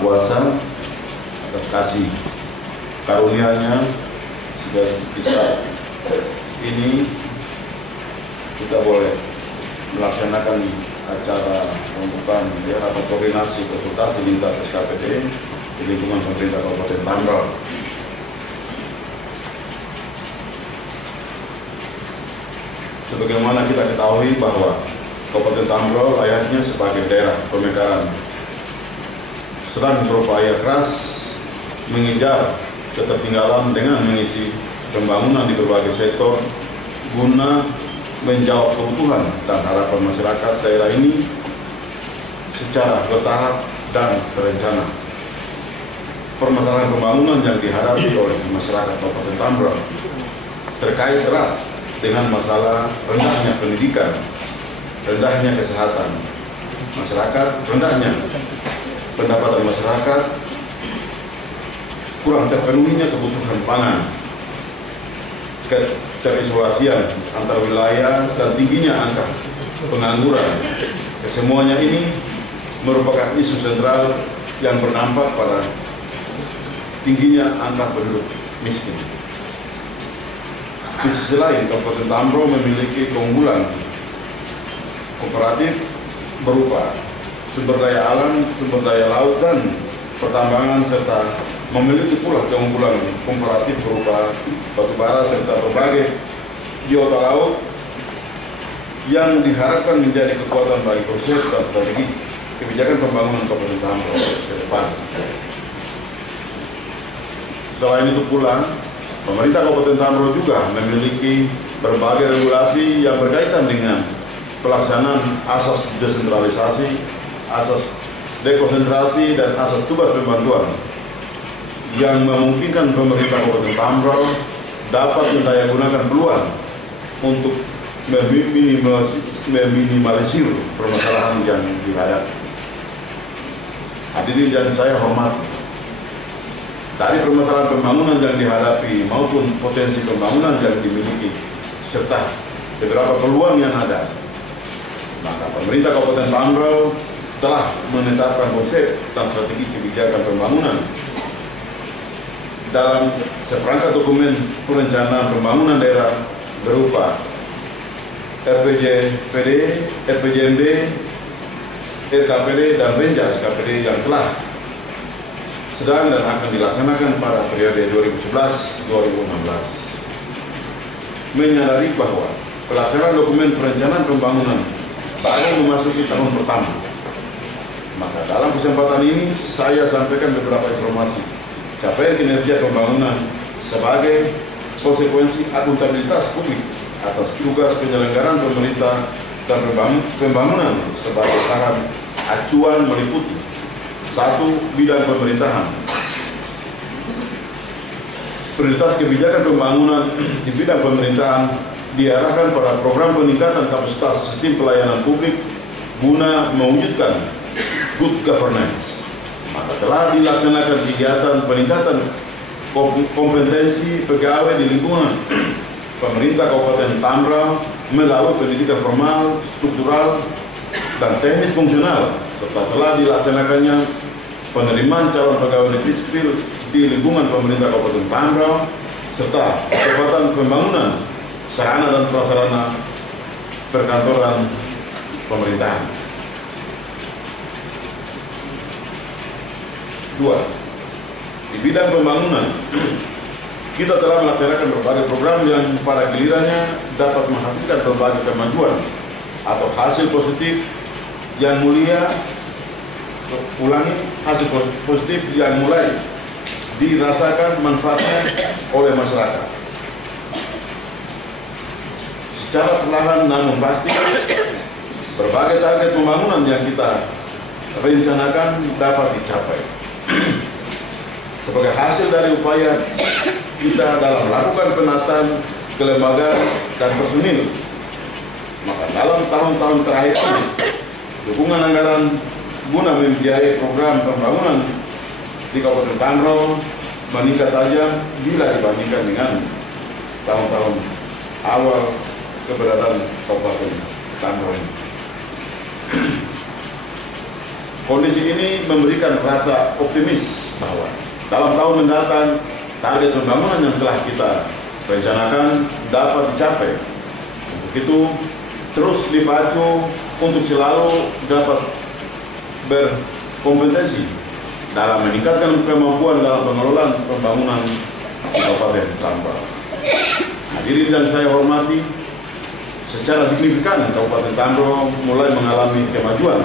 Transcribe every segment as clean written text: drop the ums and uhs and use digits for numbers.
Kuasa atas kasih karunia-Nya dan bisa ini kita boleh melaksanakan acara pembukaan rapat koordinasi konsultasi lintas SKPD di lingkungan pemerintah Kabupaten Tambrauw. Sebagaimana kita ketahui bahwa Kabupaten Tambrauw layaknya sebagai daerah pemekaran sedang berupaya keras mengejar ketertinggalan dengan mengisi pembangunan di berbagai sektor guna menjawab kebutuhan dan harapan masyarakat daerah ini secara bertahap dan terencana. Permasalahan pembangunan yang dihadapi oleh masyarakat Kabupaten Tambrauw terkait erat dengan masalah rendahnya pendidikan, rendahnya kesehatan masyarakat, rendahnya pendapatan masyarakat, kurang terpenuhinya kebutuhan pangan, terisolasian antar wilayah, dan tingginya angka pengangguran. Semuanya ini merupakan isu sentral yang berdampak pada tingginya angka penduduk miskin. Di sisi lain, Kabupaten Tambrauw memiliki keunggulan kooperatif berupa sumber daya alam, sumber daya laut, dan pertambangan, serta memiliki pula keunggulan komparatif berupa batu bara serta berbagai biota laut yang diharapkan menjadi kekuatan bagi proses dan strategi kebijakan pembangunan Kabupaten Tambrauw ke depan. Selain itu pula, pemerintah Kabupaten Tambrauw juga memiliki berbagai regulasi yang berkaitan dengan pelaksanaan asas desentralisasi, asas dekonsentrasi, dan asas tugas pembantuan yang memungkinkan pemerintah Kabupaten Tambrauw dapat mendayagunakan peluang untuk meminimalisir permasalahan yang dihadapi. Hadirin yang saya hormati, dari permasalahan pembangunan yang dihadapi maupun potensi pembangunan yang dimiliki serta beberapa peluang yang ada, maka pemerintah Kabupaten Tambrauw telah menetapkan konsep dan strategi kebijakan pembangunan dalam seperangkat dokumen perencanaan pembangunan daerah berupa RPJPD, RPJMD, RKPD, dan Renja SKPD yang telah sedang dan akan dilaksanakan pada periode 2011-2016. Menyadari bahwa pelaksanaan dokumen perencanaan pembangunan baru memasuki tahun pertama, maka dalam kesempatan ini saya sampaikan beberapa informasi capaian kinerja pembangunan sebagai konsekuensi akuntabilitas publik atas tugas penyelenggaraan pemerintah dan pembangunan sebagai tahap acuan meliputi: 1. Bidang pemerintahan. Prioritas kebijakan pembangunan di bidang pemerintahan diarahkan pada program peningkatan kapasitas sistem pelayanan publik guna mewujudkan good governance. Maka telah dilaksanakan kegiatan peningkatan kompetensi pegawai di lingkungan pemerintah Kabupaten Tambrauw melalui pendidikan formal, struktural, dan teknis fungsional, serta telah dilaksanakannya penerimaan calon pegawai negeri sipil di lingkungan pemerintah Kabupaten Tambrauw, serta percepatan pembangunan sarana dan prasarana perkantoran pemerintahan. 2. Di bidang pembangunan, kita telah melaksanakan berbagai program yang pada gilirannya dapat menghasilkan berbagai kemajuan atau hasil positif yang hasil positif yang mulai dirasakan manfaatnya oleh masyarakat. Secara perlahan namun pasti, berbagai target pembangunan yang kita rencanakan dapat dicapai. Sebagai hasil dari upaya kita dalam melakukan penataan kelembagaan dan personil, maka dalam tahun-tahun terakhir ini, dukungan anggaran guna membiayai program pembangunan di Kabupaten Tambrauw meningkat tajam bila dibandingkan dengan tahun-tahun awal keberadaan Kabupaten Tambrauw ini. Kondisi ini memberikan rasa optimis bahwa dalam tahun mendatang target pembangunan yang telah kita rencanakan dapat dicapai. Untuk itu terus dipacu untuk selalu dapat berkompetensi dalam meningkatkan kemampuan dalam pengelolaan pembangunan di Kabupaten Tambrau. Hadirin yang saya hormati, secara signifikan Kabupaten Tambrau mulai mengalami kemajuan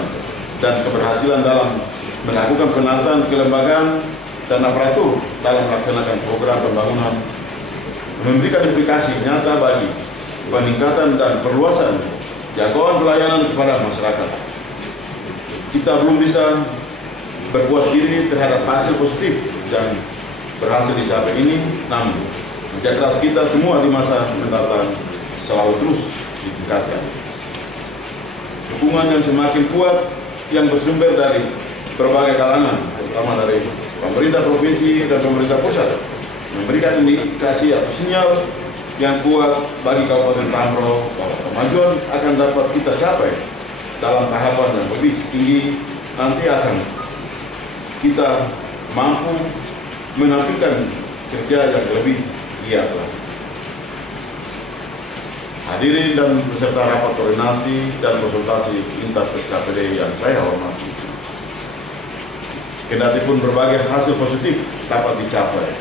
dan keberhasilan dalam melakukan penataan kelembagaan dan aparatur dalam melaksanakan program pembangunan, memberikan implikasi nyata bagi peningkatan dan perluasan jangkauan pelayanan kepada masyarakat. Kita belum bisa berpuas diri terhadap hasil positif yang berhasil dicapai ini, namun kerja keras kita semua di masa mendatang selalu terus ditingkatkan. Dukungan yang semakin kuat yang bersumber dari berbagai kalangan, terutama dari pemerintah provinsi dan pemerintah pusat, memberikan indikasi atau sinyal yang kuat bagi Kabupaten Tambrau bahwa kemajuan akan dapat kita capai dalam tahapan yang lebih tinggi. Nanti akan kita mampu menampilkan kerja yang lebih giat lagi. Hadirin dan peserta rapat koordinasi dan konsultasi lintas SKPD yang saya hormati, kendati pun berbagai hasil positif dapat dicapai,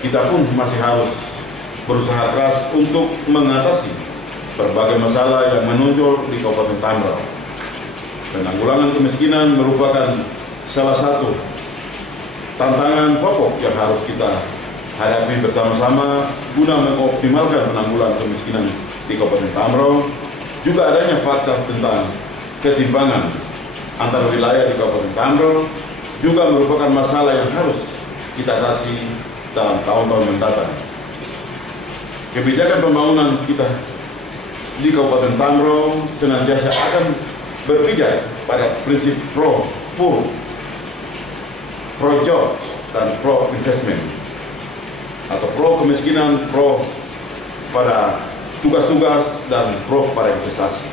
kita pun masih harus berusaha keras untuk mengatasi berbagai masalah yang menonjol di Kabupaten Tambrau. Penanggulangan kemiskinan merupakan salah satu tantangan pokok yang harus kita hadapi bersama-sama guna mengoptimalkan penanggulangan kemiskinan di Kabupaten Tambrau. Juga adanya fakta tentang ketimpangan antar wilayah di Kabupaten Tambrau juga merupakan masalah yang harus kita atasi dalam tahun-tahun mendatang. Kebijakan pembangunan kita di Kabupaten Tambrau senantiasa akan berpijak pada prinsip pro job dan pro investment, atau pro kemiskinan, pro pada tugas-tugas, dan pro pada investasi.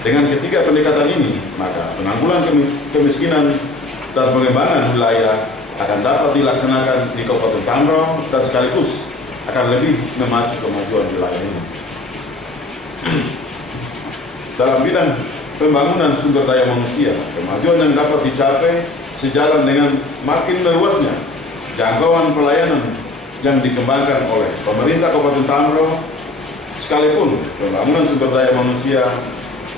Dengan ketiga pendekatan ini, maka penanggulangan kemiskinan dan pengembangan wilayah akan dapat dilaksanakan di Kabupaten Tambrau dan sekaligus akan lebih memacu kemajuan wilayah ini. Dalam bidang pembangunan sumber daya manusia, kemajuan yang dapat dicapai sejalan dengan makin meluasnya jangkauan pelayanan yang dikembangkan oleh pemerintah Kabupaten Tambrau. Sekalipun pembangunan sumber daya manusia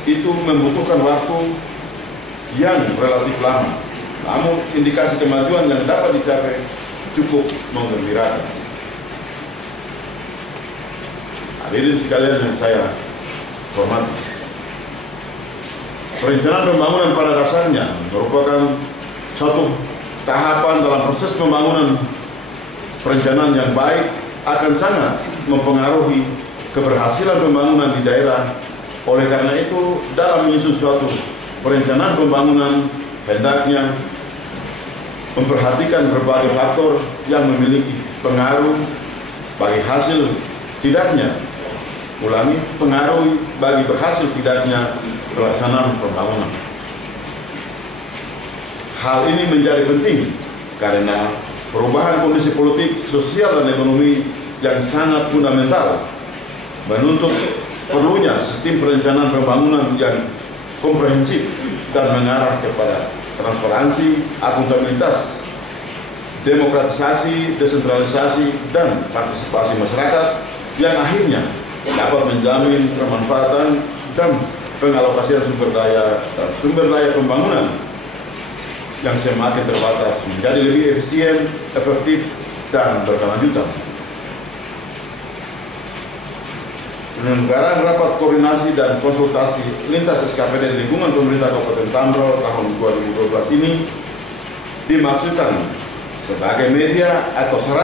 itu membutuhkan waktu yang relatif lama, namun indikasi kemajuan yang dapat dicapai cukup menggembirakan. Hadirin sekalian yang saya hormati, perencanaan pembangunan pada dasarnya merupakan suatu tahapan dalam proses pembangunan. Perencanaan yang baik akan sangat mempengaruhi keberhasilan pembangunan di daerah. Oleh karena itu, dalam menyusun suatu perencanaan pembangunan, hendaknya memperhatikan berbagai faktor yang memiliki pengaruh bagi hasil tidaknya, pengaruh bagi berhasil tidaknya pelaksanaan pembangunan. Hal ini menjadi penting karena perubahan kondisi politik, sosial, dan ekonomi yang sangat fundamental menuntut perlunya sistem perencanaan pembangunan yang komprehensif dan mengarah kepada transparansi, akuntabilitas, demokratisasi, desentralisasi, dan partisipasi masyarakat yang akhirnya dapat menjamin kemanfaatan dan pengalokasian sumber daya pembangunan yang semakin terbatas menjadi lebih efisien, efektif, dan berkelanjutan. Penyelenggaraan rapat koordinasi dan konsultasi lintas SKPD di lingkungan pemerintah Kabupaten Tambrau tahun 2012 ini dimaksudkan sebagai media atau sarana